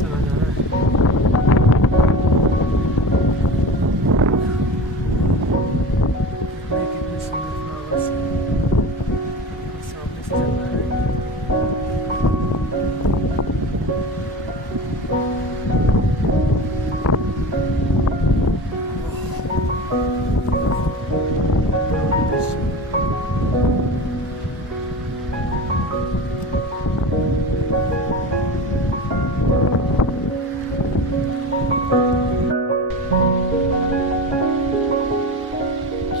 सा नज़ारा है। कितने सुंदर फ्लावर्स और सामने से चल रहा है।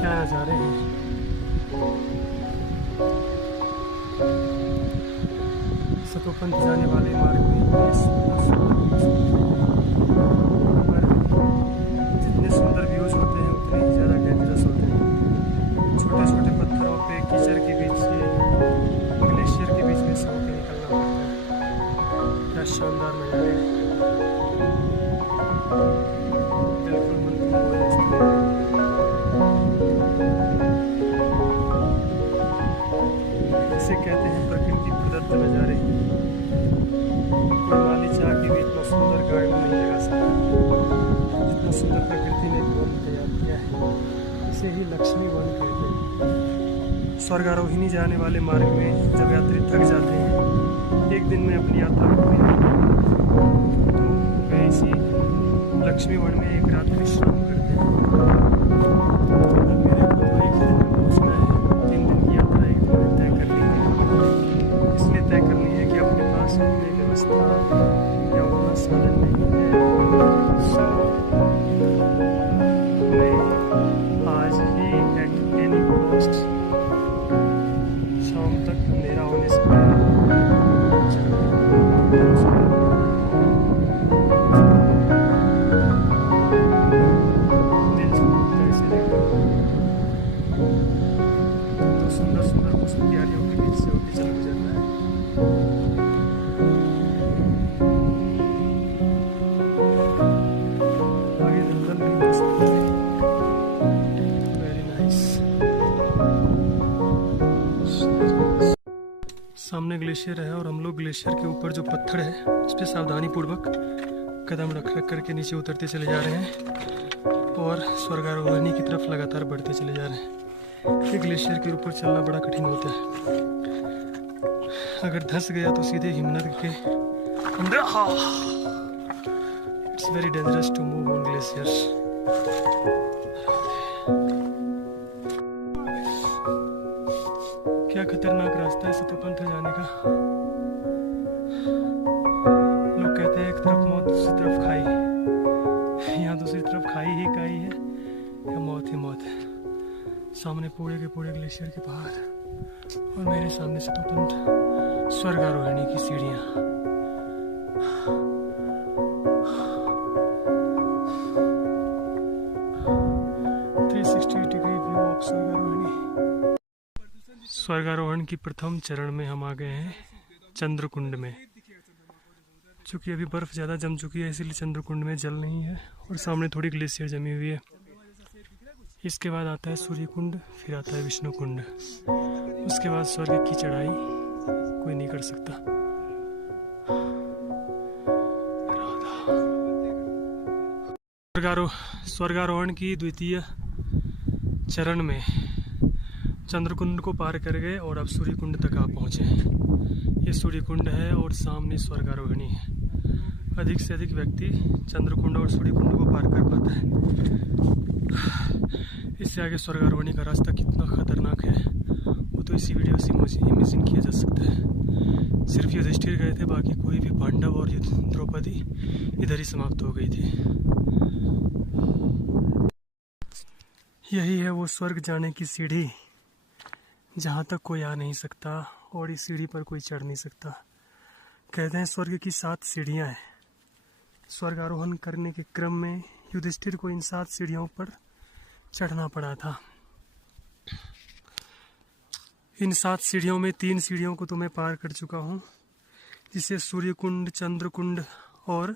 क्या नज़ारे हैं। सतोपंथ जाने वाले मार्ग में पर जितने सुंदर व्यूज होते हैं उतने ही ज़्यादा डेंजरस होते हैं। छोटे छोटे पत्थरों पे कीचड़ के बीच से ग्लेशियर के बीच में से होकर निकलना पड़ता है। क्या शानदार नज़ारे हैं। बिल्कुल मन को मोह लेते हैं। इसे कहते हैं प्रकृति प्रदत्त नज़ारे। कोई माली चाह के भी इतना सुंदर गार्डन नहीं लगा सकता जितना सुंदर प्रकृति ने वन तैयार किया है। इसे ही लक्ष्मी वन कहते हैं। स्वर्गारोहिणी जाने वाले मार्ग में जब यात्री थक जाते हैं, एक दिन में अपनी यात्रा पूरी तो वे इसी लक्ष्मी वन में एक रात विश्राम करते हैं। अब मेरे को तो एक ही दिन में पहुँचना है। 3 दिन की यात्रा एक दिन में तय करनी है। इसलिए तय करनी है कि अपने पास उतनी व्यवस्था या उतना साधन नहीं है। सो मैं आज ही एट एनी कॉस्ट शाम तक अंधेरा होने से सुंदर सुंदर पुष्प क्यारियों के बीच से होकर चल गुजरना है। आगे जंगल भी हो सकता है। Very nice. सामने ग्लेशियर है और हम लोग ग्लेशियर के ऊपर जो पत्थर है उस पर सावधानी पूर्वक कदम रख रख करके नीचे उतरते चले जा रहे हैं और स्वर्गारोहिणी की तरफ लगातार बढ़ते चले जा रहे हैं। ये ग्लेशियर के ऊपर चलना बड़ा कठिन होता है। अगर धंस गया तो सीधे हिमनद के अंदर। It's very dangerous to move on glaciers. क्या खतरनाक रास्ता है सतोपंथ जाने का। लोग कहते हैं एक तरफ मौत दूसरी तरफ खाई। यहाँ दूसरी तरफ खाई ही खाई है या मौत ही मौत है। सामने पूरे के पूरे ग्लेशियर के पहाड़ और मेरे सामने सतोपंथ स्वर्गारोहिणी की सीढ़ियाँ। स्वर्गारोहण की प्रथम चरण में हम आ गए हैं चंद्रकुंड में। चूँकि अभी बर्फ़ ज़्यादा जम चुकी है इसलिए चंद्रकुंड में जल नहीं है और सामने थोड़ी ग्लेशियर जमी हुई है। इसके बाद आता है सूर्य कुंड, फिर आता है विष्णु कुंड। उसके बाद स्वर्ग की चढ़ाई कोई नहीं कर सकता। स्वर्गारोहण की द्वितीय चरण में चंद्रकुंड को पार कर गए और अब सूर्य कुंड तक आ पहुँचे। ये सूर्य कुंड है और सामने स्वर्गारोहिणी है। अधिक से अधिक व्यक्ति चंद्रकुंड और सूर्य कुंड को पार कर पाता है। इससे आगे स्वर्गारोहिणी का रास्ता कितना खतरनाक है वो तो इसी वीडियो से इमेजिन किया जा सकता है। सिर्फ युधिष्ठिर गए थे, बाकी कोई भी पांडव और द्रौपदी इधर ही समाप्त हो गई थी। यही है वो स्वर्ग जाने की सीढ़ी जहाँ तक कोई आ नहीं सकता और इस सीढ़ी पर कोई चढ़ नहीं सकता। कहते हैं स्वर्ग की 7 सीढ़ियाँ हैं। स्वर्गारोहण करने के क्रम में युधिष्ठिर को इन 7 सीढ़ियों पर चढ़ना पड़ा था। इन 7 सीढ़ियों में 3 सीढ़ियों को तो मैं पार कर चुका हूँ, जिसे सूर्य कुंड, चंद्र कुंड और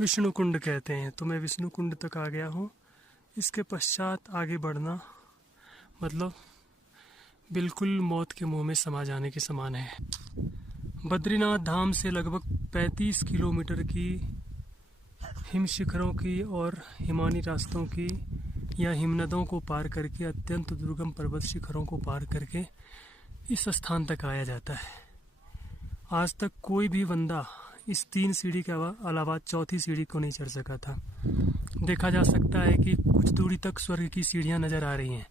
विष्णु कुंड कहते हैं। तो मैं विष्णु कुंड तक आ गया हूँ। इसके पश्चात आगे बढ़ना मतलब बिल्कुल मौत के मुंह में समा जाने के समान है। बद्रीनाथ धाम से लगभग 35 किलोमीटर की हिम शिखरों की और हिमानी रास्तों की या हिमनदों को पार करके अत्यंत दुर्गम पर्वत शिखरों को पार करके इस स्थान तक आया जाता है। आज तक कोई भी बंदा इस 3 सीढ़ी के अलावा चौथी सीढ़ी को नहीं चढ़ सका था। देखा जा सकता है कि कुछ दूरी तक स्वर्ग की सीढ़ियां नज़र आ रही हैं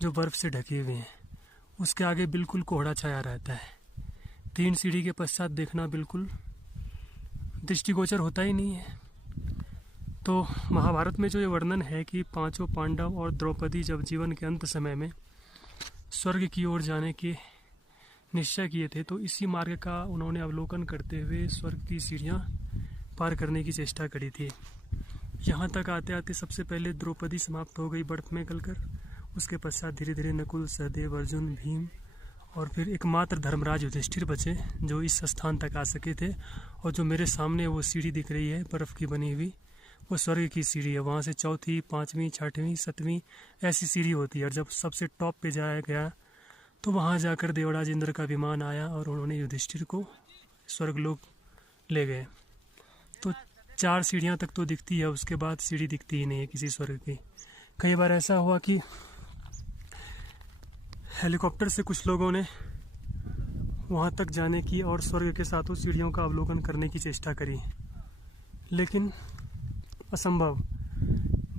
जो बर्फ़ से ढके हुए हैं। उसके आगे बिल्कुल कोहरा छाया रहता है। 3 सीढ़ी के पश्चात देखना बिल्कुल दृष्टिगोचर होता ही नहीं है। तो महाभारत में जो ये वर्णन है कि 5 पांडव और द्रौपदी जब जीवन के अंत समय में स्वर्ग की ओर जाने के निश्चय किए थे, तो इसी मार्ग का उन्होंने अवलोकन करते हुए स्वर्ग की सीढ़ियाँ पार करने की चेष्टा करी थी। यहाँ तक आते आते सबसे पहले द्रौपदी समाप्त हो गई बर्फ़ में गलकर। उसके पश्चात धीरे धीरे नकुल, सहदेव, अर्जुन, भीम और फिर एकमात्र धर्मराज युधिष्ठिर बचे जो इस स्थान तक आ सके थे। और जो मेरे सामने वो सीढ़ी दिख रही है बर्फ़ की बनी हुई, वो स्वर्ग की सीढ़ी है। वहाँ से 4वीं, 5वीं, 6वीं, 7वीं ऐसी सीढ़ी होती है। और जब सबसे टॉप पे जाया गया तो वहाँ जाकर देवराज इंद्र का विमान आया और उन्होंने युधिष्ठिर को स्वर्गलोक ले गए। तो 4 सीढ़ियाँ तक तो दिखती है, उसके बाद सीढ़ी दिखती ही नहीं है किसी स्वर्ग की। कई बार ऐसा हुआ कि हेलीकॉप्टर से कुछ लोगों ने वहाँ तक जाने की और स्वर्ग के साथों सीढ़ियों का अवलोकन करने की चेष्टा करी, लेकिन असंभव।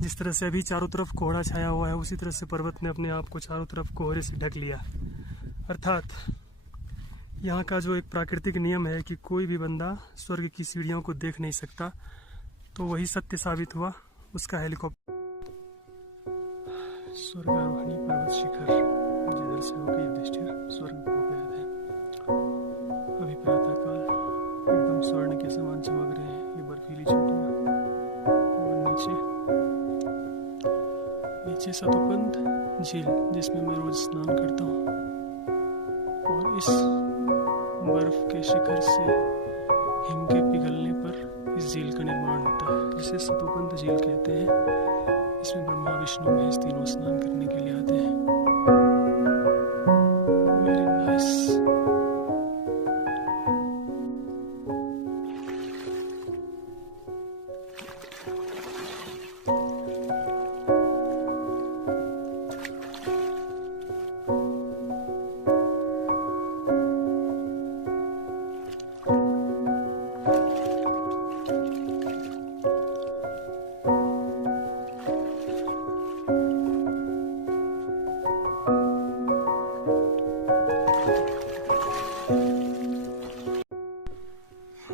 जिस तरह से अभी चारों तरफ कोहरा छाया हुआ है, उसी तरह से पर्वत ने अपने आप को चारों तरफ कोहरे से ढक लिया। अर्थात यहाँ का जो एक प्राकृतिक नियम है कि कोई भी बंदा स्वर्ग की सीढ़ियों को देख नहीं सकता, तो वही सत्य साबित हुआ। उसका हेलीकॉप्टर स्वर्गारोहणी पर्वत शिखर जिधर से होकर युधिष्ठिर स्वर्ग को गए थे। अभी प्रातःकाल एकदम स्वर्ण के समान चमक रहे हैं ये बर्फीली चोटियाँ। और नीचे सतोपंथ झील जिसमें मैं रोज स्नान करता हूँ, और इस बर्फ के शिखर से हिम के पिघलने पर इस झील का निर्माण होता है जिसे सतोपंथ झील कहते हैं। इसमें ब्रह्मा, विष्णु, महेश तीनों स्नान करने के लिए आते हैं। Very nice.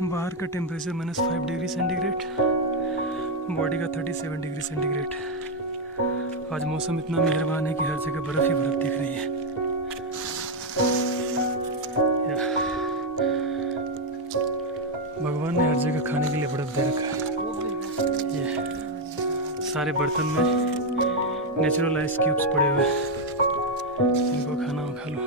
बाहर का टेम्परेचर -5 डिग्री सेंटीग्रेड, बॉडी का 37 डिग्री सेंटीग्रेड। आज मौसम इतना मेहरबान है कि हर जगह बर्फ ही बर्फ दिख रही है। भगवान ने हर जगह खाने के लिए बर्फ दे रखा है। ये सारे बर्तन में नेचुरल आइस क्यूब्स पड़े हुए हैं, इनको खाना खा लो।